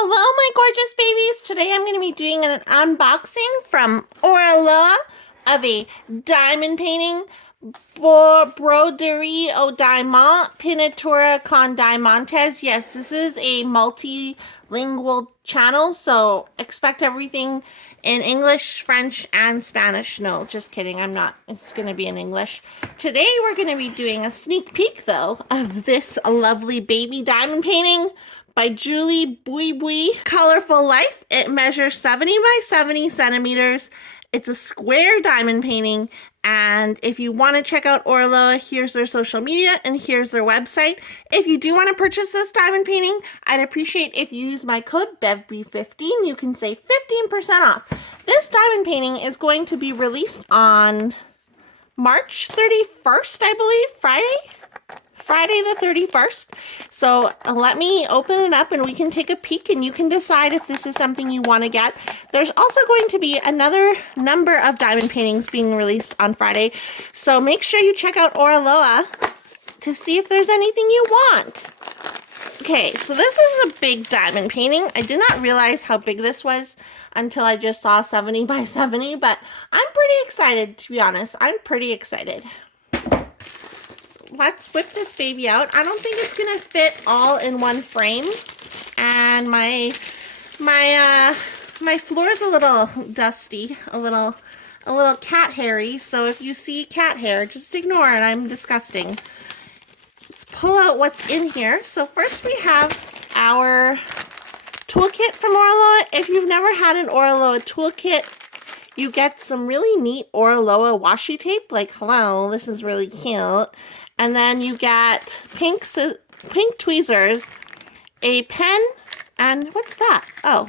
Hello, my gorgeous babies. Today I'm going to be doing an unboxing from Oraloa of a diamond painting, Broderie au Diamant Pintura con Diamantes. Yes, this is a multilingual channel, so expect everything in English, French, and Spanish. No, just kidding. I'm not. It's going to be in English. Today we're going to be doing a sneak peek, though, of this lovely baby diamond painting by Julie Buibui. Colorful Life. It measures 70 by 70 centimeters. It's a square diamond painting, and if you want to check out Oraloa, here's their social media and here's their website. If you do want to purchase this diamond painting, I'd appreciate if you use my code bevbeecrafts. You can save 15% off. This diamond painting is going to be released on March 31st, I believe, Friday the 31st. So let me open it up and we can take a peek and you can decide if this is something you want to get. There's also going to be another number of diamond paintings being released on Friday. So make sure you check out Oraloa to see if there's anything you want. Okay, so this is a big diamond painting. I did not realize how big this was until I just saw 70 by 70, but I'm pretty excited, to be honest. I'm pretty excited. Let's whip this baby out. I don't think it's gonna fit all in one frame, and my floor is a little dusty, a little cat hairy. So if you see cat hair, just ignore it. I'm disgusting. Let's pull out what's in here. So first we have our toolkit from Oraloa. If you've never had an Oraloa toolkit, you get some really neat Oraloa washi tape. Like, hello, this is really cute. And then you get pink tweezers, a pen, and what's that? Oh,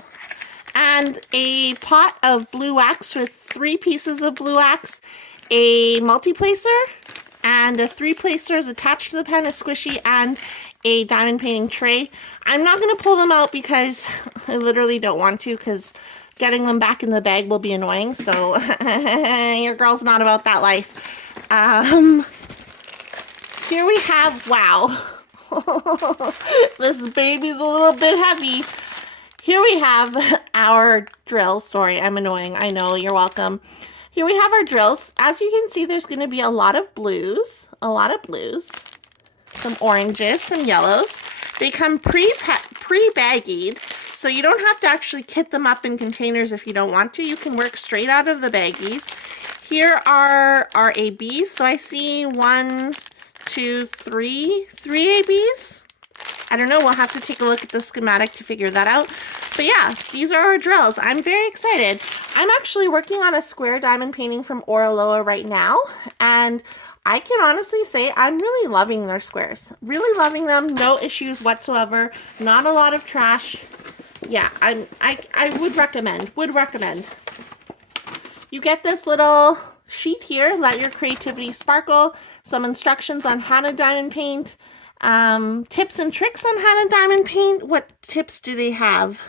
and a pot of blue wax with 3 pieces of blue wax, a multi-placer, and a 3 placers attached to the pen, a squishy, and a diamond painting tray. I'm not going to pull them out because I literally don't want to, because getting them back in the bag will be annoying. So your girl's not about that life. Here we have, wow, this baby's a little bit heavy. Here we have our drills. Sorry, I'm annoying. I know, you're welcome. Here we have our drills. As you can see, there's going to be a lot of blues, some oranges, some yellows. They come pre-baggied, so you don't have to actually kit them up in containers if you don't want to. You can work straight out of the baggies. Here are our ABs. So I see 1, 2, 3 ABs. I don't know, we'll have to take a look at the schematic to figure that out. But yeah, these are our drills. I'm very excited. I'm actually working on a square diamond painting from Oraloa right now, and I can honestly say I'm really loving their squares. Really loving them, no issues whatsoever, not a lot of trash. Yeah, I would recommend. You get this little sheet here, let your creativity sparkle, some instructions on how to diamond paint, tips and tricks on how to diamond paint. What tips do they have?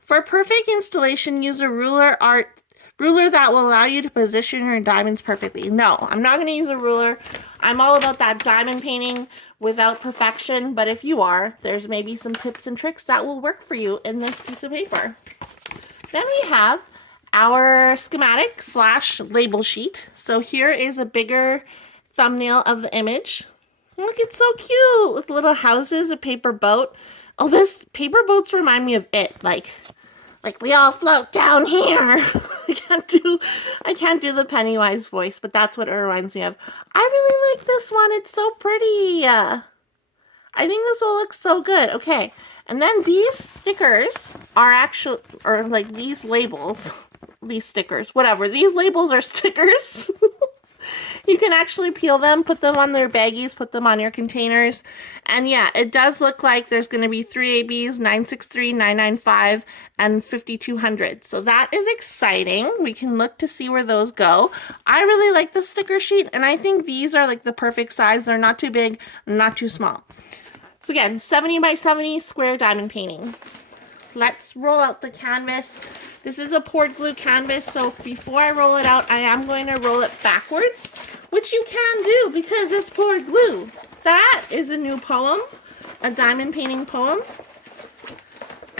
For perfect installation, use a ruler that will allow you to position your diamonds perfectly. No, I'm not going to use a ruler. I'm all about that diamond painting without perfection, but if you are, there's maybe some tips and tricks that will work for you in this piece of paper. Then we have our schematic / label sheet. So here is a bigger thumbnail of the image. Look, it's so cute with little houses, a paper boat. Oh, this paper boats remind me of It. Like we all float down here. I can't do the Pennywise voice, but that's what it reminds me of. I really like this one. It's so pretty. I think this will look so good. Okay, and then these stickers are like these labels. These stickers, whatever. These labels are stickers. You can actually peel them, put them on their baggies, put them on your containers. And yeah, it does look like there's going to be 3 ABs, 963, 995, and 5200. So that is exciting. We can look to see where those go. I really like the sticker sheet, and I think these are like the perfect size. They're not too big, not too small. So again, 70 by 70 square diamond painting. Let's roll out the canvas. This is a poured glue canvas, so before I roll it out, I am going to roll it backwards, which you can do because it's poured glue. That is a new poem, a diamond painting poem.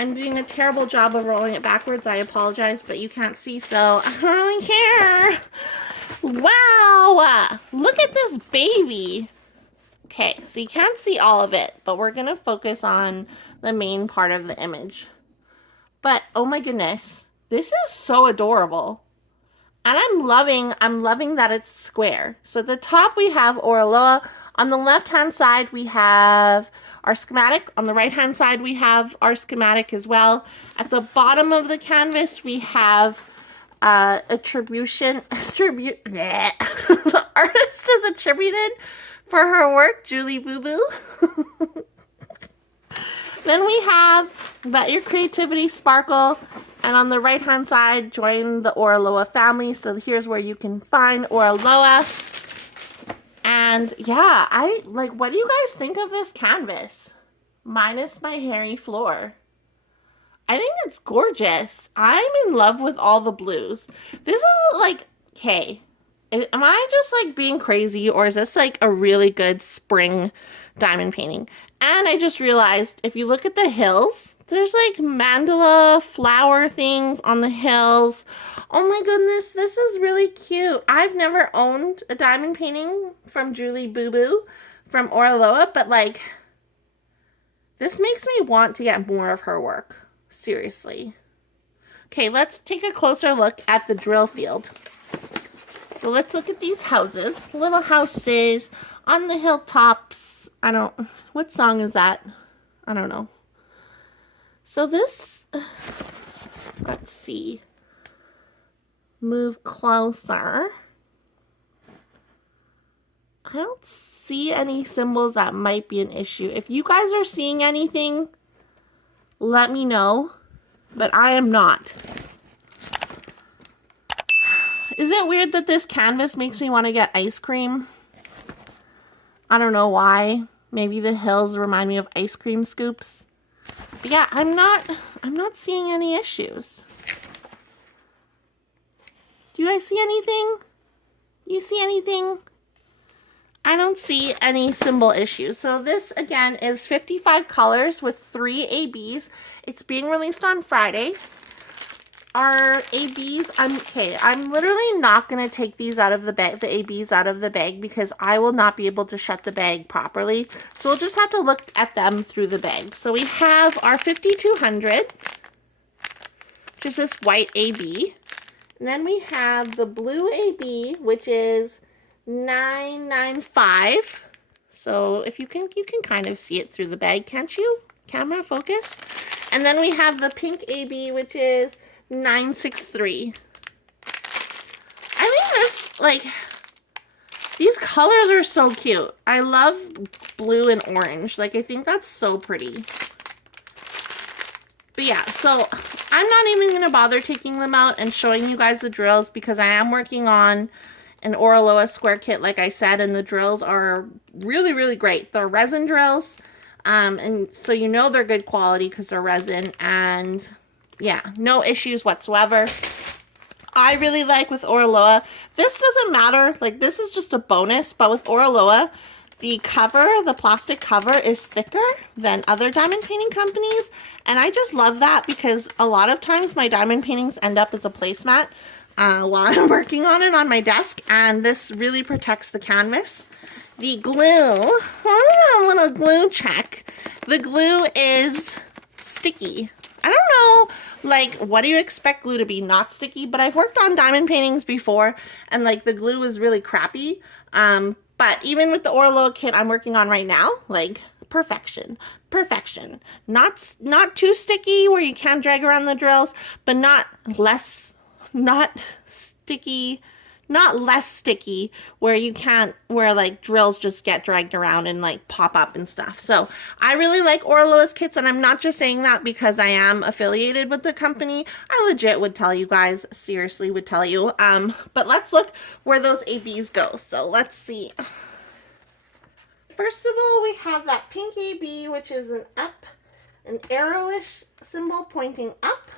I'm doing a terrible job of rolling it backwards. I apologize, but you can't see, so I don't really care. Wow! Look at this baby. Okay, so you can't see all of it, but we're going to focus on the main part of the image. But, oh my goodness, this is so adorable. And I'm loving that it's square. So at the top we have Oraloa. On the left-hand side we have our schematic. On the right-hand side we have our schematic as well. At the bottom of the canvas we have attribution. The artist is attributed for her work, Julie Buibui. Then we have Let Your Creativity Sparkle. And on the right-hand side, join the Oraloa family. So here's where you can find Oraloa. And yeah, what do you guys think of this canvas? Minus my hairy floor. I think it's gorgeous. I'm in love with all the blues. This is like, okay, am I just like being crazy, or is this like a really good spring diamond painting? And I just realized if you look at the hills, there's like mandala flower things on the hills. Oh my goodness, this is really cute. I've never owned a diamond painting from Julie Buibui from Oraloa, but like, this makes me want to get more of her work. Seriously. Okay, let's take a closer look at the drill field. So let's look at these houses. Little houses on the hilltops. What song is that? I don't know. So this, let's see. Move closer. I don't see any symbols that might be an issue. If you guys are seeing anything, let me know, but I am not. Is it weird that this canvas makes me want to get ice cream? I don't know why. Maybe the hills remind me of ice cream scoops. But yeah, I'm not seeing any issues. Do you guys see anything? You see anything? I don't see any symbol issues. So this, again, is 55 colors with 3 ABs. It's being released on Friday. Our ABs, I'm literally not going to take these out of the bag, the ABs out of the bag, because I will not be able to shut the bag properly. So we'll just have to look at them through the bag. So we have our 5200, which is this white AB. And then we have the blue AB, which is 995. So if you can kind of see it through the bag, can't you? Camera focus. And then we have the pink AB, which is 963. I think this, like, these colors are so cute. I love blue and orange. Like, I think that's so pretty. But yeah, so I'm not even going to bother taking them out and showing you guys the drills, because I am working on an Oraloa square kit, like I said, and the drills are really, really great. They're resin drills, and so you know they're good quality because they're resin, and yeah, no issues whatsoever. I really like with Oraloa, this doesn't matter, like this is just a bonus, but with Oraloa, the cover, the plastic cover is thicker than other diamond painting companies, and I just love that because a lot of times my diamond paintings end up as a placemat while I'm working on it on my desk, and this really protects the canvas. The glue, a little glue check. The glue is sticky. I don't know, like, what do you expect glue to be? Not sticky, but I've worked on diamond paintings before, and like the glue is really crappy. But even with the Oraloa kit I'm working on right now, like, perfection. Perfection. Not too sticky where you can't drag around the drills, but not less sticky where you can't, where like drills just get dragged around and like pop up and stuff. So I really like Oraloa's kits, and I'm not just saying that because I am affiliated with the company. I legit would tell you guys, seriously would tell you. But let's look where those ABs go. So let's see. First of all, we have that pink AB, which is an arrowish symbol pointing up.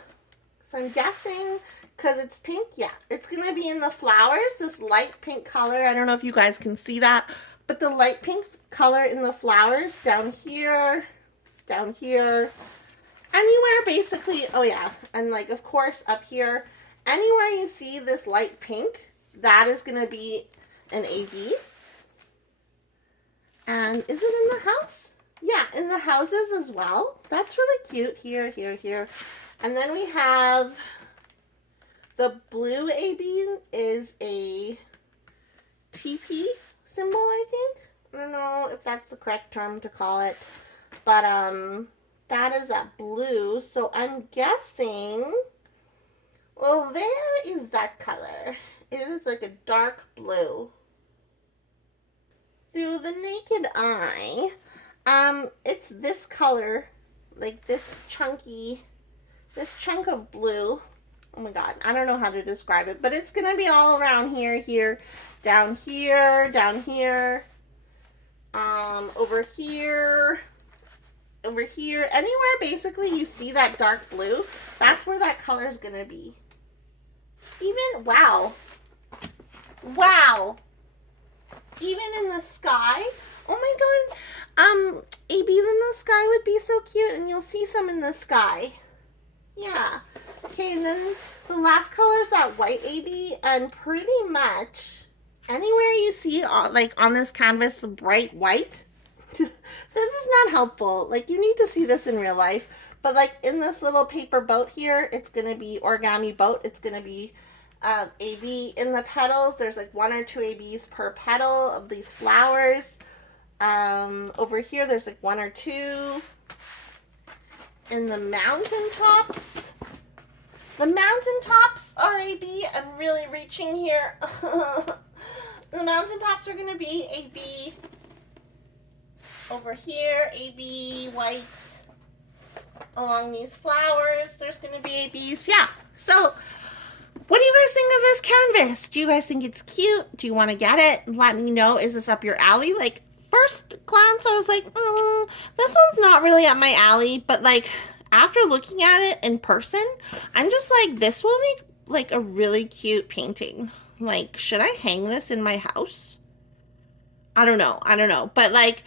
So I'm guessing, because it's pink, yeah, it's going to be in the flowers, this light pink color. I don't know if you guys can see that, but the light pink color in the flowers down here, Anywhere basically, oh yeah, and like of course up here, anywhere you see this light pink, that is going to be an AB. And is it in the house? Yeah, in the houses as well. That's really cute. Here, here, here. And then we have the blue AB is a TP symbol, I think. I don't know if that's the correct term to call it. But that is a blue. So I'm guessing, well, there is that color. It is like a dark blue. Through the naked eye, it's this color, like this chunk of blue. Oh my god, I don't know how to describe it, but it's gonna be all around here, here, down here, over here, over here. Anywhere basically you see that dark blue, that's where that color is gonna be. Even, wow. Wow. Even in the sky. Oh my god. ABs in the sky would be so cute, and you'll see some in the sky. Yeah. Okay, and then the last color is that white AB, and pretty much anywhere you see like on this canvas the bright white, this is not helpful. Like, you need to see this in real life. But like in this little paper boat here, it's gonna be origami boat. It's gonna be AB in the petals. There's like 1 or 2 ABs per petal of these flowers. Over here there's like 1 or 2. In the mountain tops, are AB. I'm really reaching here. The mountain tops are gonna be AB. Over here, AB white. Along these flowers, there's gonna be ABs. Yeah. So what do you guys think of this canvas? Do you guys think it's cute? Do you want to get it? Let me know. Is this up your alley? Like, first glance, I was like, this one's not really up my alley. But like, after looking at it in person, I'm just like, this will make like a really cute painting. Like, should I hang this in my house? I don't know. But like,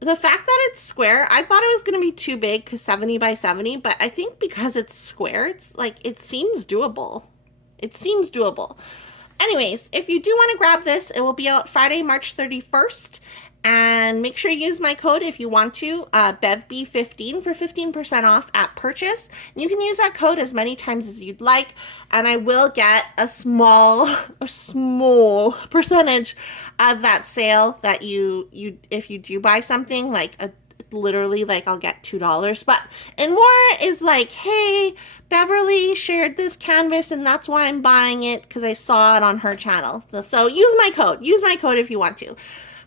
the fact that it's square, I thought it was going to be too big because 70 by 70. But I think because it's square, it's like, it seems doable. It seems doable. Anyways, if you do want to grab this, it will be out Friday, March 31st. And make sure you use my code if you want to, bevbe15 for 15% off at purchase. And you can use that code as many times as you'd like. And I will get a small percentage of that sale that you if you do buy something, like literally, like, I'll get $2. But, and more is like, hey, Beverly shared this canvas and that's why I'm buying it, because I saw it on her channel. So use my code if you want to.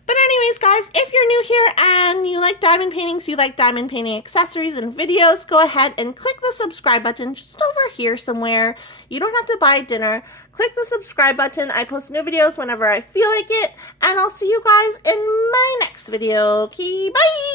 But anyways, guys, if you're new here and you like diamond paintings, you like diamond painting accessories and videos, go ahead and click the subscribe button just over here somewhere. You don't have to buy dinner. Click the subscribe button. I post new videos whenever I feel like it. And I'll see you guys in my next video. Okay, bye!